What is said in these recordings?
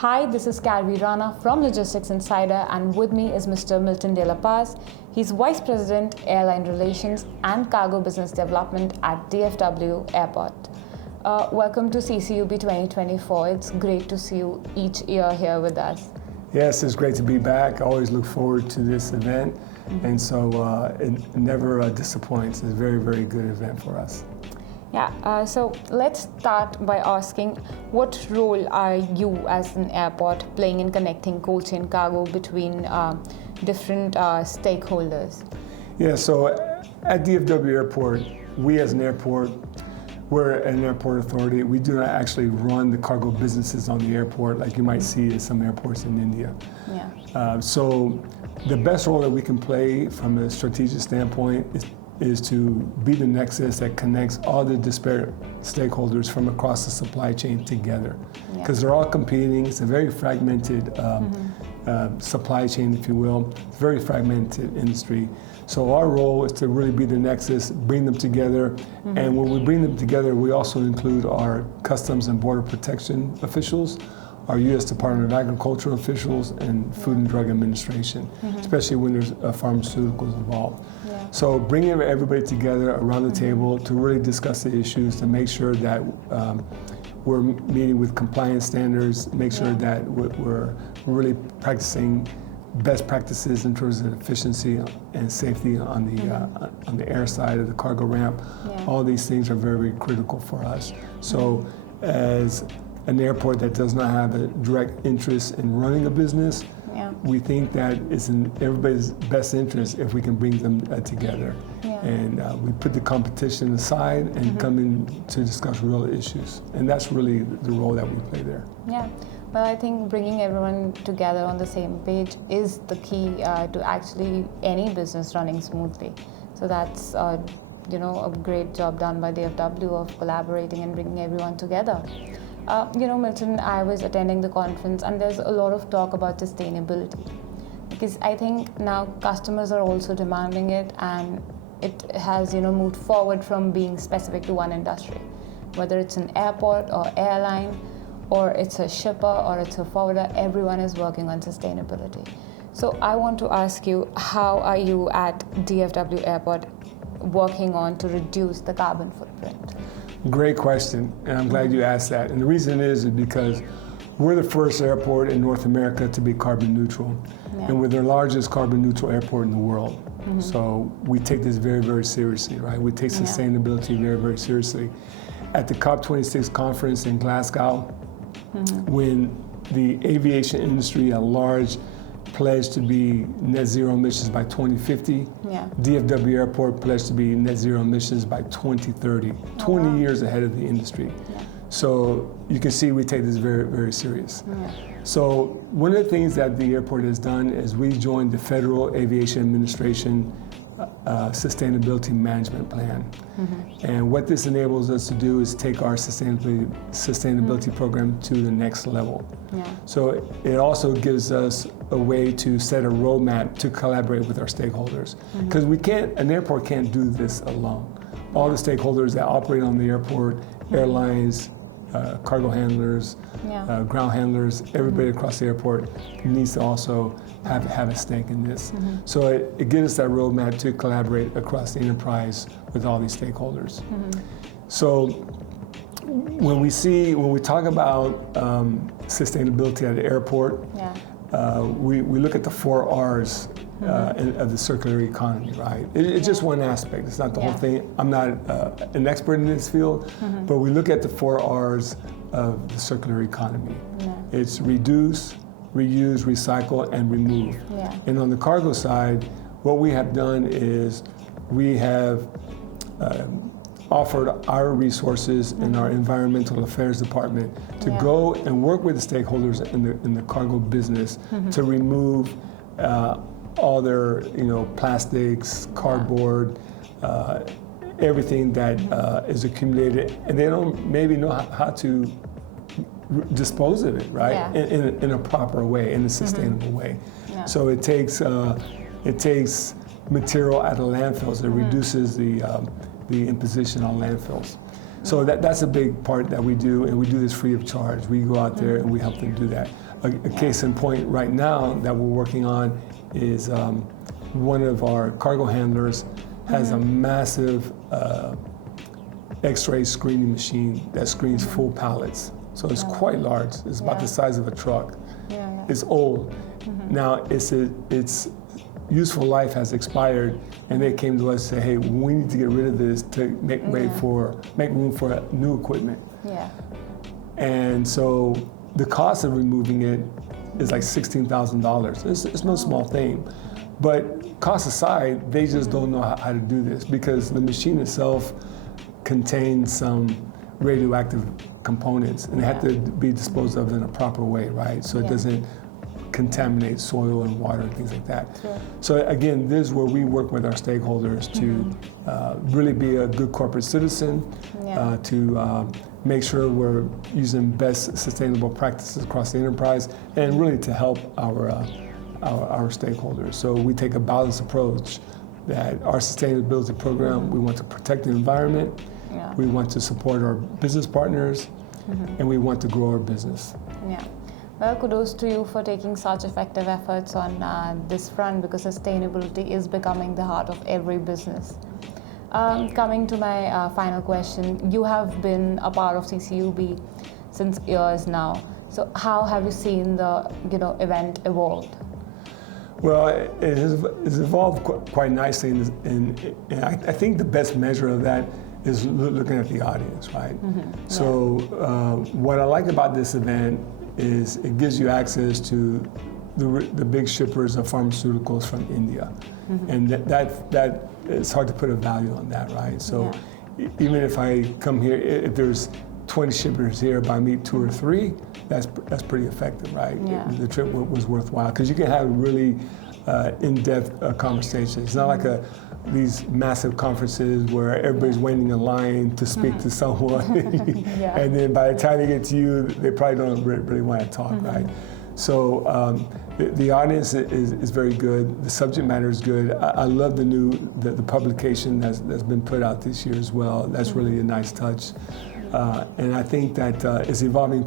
Hi, this is Carvi Rana from Logistics Insider, and with me is Mr. Milton De La Paz. He's Vice President, Airline Relations and Cargo Business Development at DFW Airport. Welcome to CCUB 2024. It's great to see you each year here with us. Yes, it's great to be back. I always look forward to this event, and so it never disappoints. It's a very, very good event for us. Yeah, so let's start by asking, what role are you as an airport playing in connecting cold chain cargo between different stakeholders? Yeah, so at DFW Airport, we as an airport, we're an airport authority. We do not actually run the cargo businesses on the airport like you might see at some airports in India. Yeah. So the best role that we can play from a strategic standpoint is to be the nexus that connects all the disparate stakeholders from across the supply chain together. Because they're all competing. It's a very fragmented supply chain, if you will. It's a very fragmented industry. So our role is to really be the nexus, bring them together. And when we bring them together, we also include our Customs and Border Protection officials, our U.S. Department of Agriculture officials, and Food and Drug Administration, especially when there's pharmaceuticals involved. So bringing everybody together around the table to really discuss the issues, to make sure that we're meeting with compliance standards, make sure that we're really practicing best practices in terms of efficiency and safety on the air side of the cargo ramp. All these things are very, very critical for us. So as an airport that does not have a direct interest in running a business, we think that it's in everybody's best interest if we can bring them together. And we put the competition aside and come in to discuss real issues. And that's really the role that we play there. Yeah. Well, I think bringing everyone together on the same page is the key to actually any business running smoothly. So that's a great job done by DFW of collaborating and bringing everyone together. Milton, I was attending the conference and there's a lot of talk about sustainability, because I think now customers are also demanding it, and it has moved forward from being specific to one industry, whether it's an airport or airline, or it's a shipper or it's a forwarder. Everyone is working on sustainability. So I want to ask you, how are you at DFW Airport working on to reduce the carbon footprint? Great question, and I'm glad you asked that. And the reason is because we're the first airport in North America to be carbon neutral, and we're the largest carbon neutral airport in the world. So we take this very, very seriously, right? We take sustainability very, very seriously. At the COP26 conference in Glasgow, when the aviation industry at large pledged to be net zero emissions by 2050. DFW Airport pledged to be net zero emissions by 2030, 20 years ahead of the industry. So you can see we take this very, very serious. So one of the things that the airport has done is we joined the Federal Aviation Administration Sustainability Management Plan. And what this enables us to do is take our sustainability program to the next level. So it also gives us a way to set a roadmap to collaborate with our stakeholders. Because an airport can't do this alone. All the stakeholders that operate on the airport, airlines, cargo handlers, ground handlers, everybody across the airport needs to also have a stake in this. So it gives us that roadmap to collaborate across the enterprise with all these stakeholders. So when we talk about sustainability at the airport, we look at the 4 R's of the circular economy, right? It's just one aspect. It's not the whole thing. I'm not an expert in this field, but we look at the 4 R's of the circular economy. It's reduce, reuse, recycle, and remove. And on the cargo side, what we have done is we have offered our resources in our environmental affairs department to go and work with the stakeholders in the cargo business to remove all their plastics, cardboard, everything that is accumulated, and they don't maybe know how to dispose of it, right? In a proper way, in a sustainable way. So it takes material out of landfills. It reduces the imposition on landfills. So that's a big part that we do, and we do this free of charge. We go out there and we help them do that. A case in point right now that we're working on is one of our cargo handlers has a massive X-ray screening machine that screens full pallets. So it's quite large. It's about the size of a truck. It's old. Now its useful life has expired, and they came to us and said, "Hey, we need to get rid of this to make room for new equipment." And so the cost of removing it is like $16,000. It's no small thing, but cost aside, they just don't know how to do this because the machine itself contains some radioactive components, and they have to be disposed of in a proper way, right? So it doesn't contaminate soil and water and things like that. So again, this is where we work with our stakeholders to really be a good corporate citizen, to make sure we're using best sustainable practices across the enterprise, and really to help our stakeholders. So we take a balanced approach that our sustainability program, we want to protect the environment, we want to support our business partners, and we want to grow our business. Well, kudos to you for taking such effective efforts on this front, because sustainability is becoming the heart of every business. Coming to my final question, you have been a part of CCUB since years now. So how have you seen the event evolve? Well, it has evolved quite nicely, and I think the best measure of that is looking at the audience, right? So what I like about this event is it gives you access to the big shippers of pharmaceuticals from India, and that it's hard to put a value on that, right? So even if I come here, if there's 20 shippers here, if I meet 2 or 3, that's pretty effective, right? The trip was worthwhile because you can have really in-depth conversations. It's not like these massive conferences where everybody's waiting in line to speak to someone, and then by the time they get to you, they probably don't really want to talk, right? So the audience is very good. The subject matter is good. I love the publication that's been put out this year as well. That's really a nice touch, and I think that it's evolving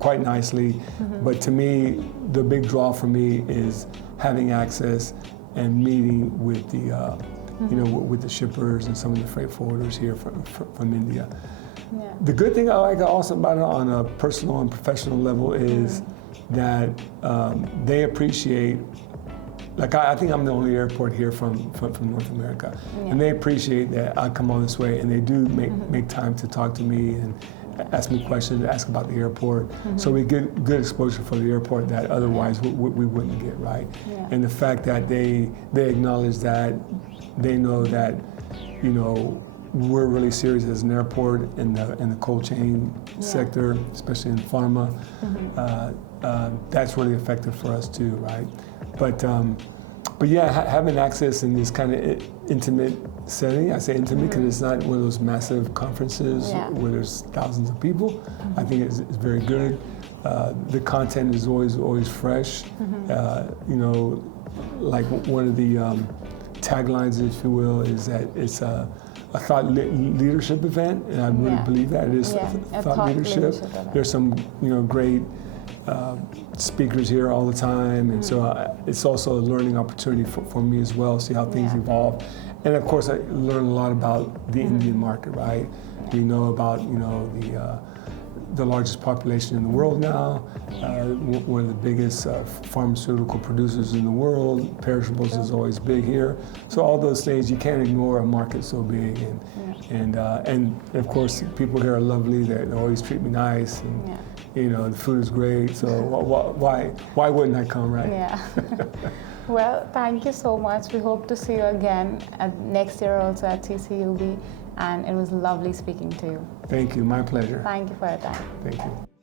quite nicely. But to me, the big draw for me is having access and meeting with the with the shippers and some of the freight forwarders here from India. The good thing I like also about it on a personal and professional level is that they appreciate, like I think I'm the only airport here from North America, and they appreciate that I come all this way, and they do make time to talk to me and ask me questions, ask about the airport. So we get good exposure for the airport that otherwise we wouldn't get, right? And the fact that they acknowledge that, they know that, we're really serious as an airport in the cold chain sector, especially in pharma. That's really effective for us too, right? But yeah, having access in this kind of intimate setting, I say intimate because it's not one of those massive conferences where there's thousands of people. I think it's very good. The content is always fresh. Like one of the taglines, if you will, is that it's a thought leadership event, and I really believe that it is thought leadership. There's some great speakers here all the time, and so it's also a learning opportunity for me as well, see how things evolve. And of course I learn a lot about the Indian market, right? We know about the largest population in the world now, one of the biggest pharmaceutical producers in the world. Perishables is always big here. So all those things, you can't ignore a market so big. And of course, people here are lovely. They always treat me nice, and the food is great. So why wouldn't I come, right? Yeah. Well, thank you so much. We hope to see you again next year also at CCUB. And it was lovely speaking to you. Thank you, my pleasure. Thank you for your time. Thank you.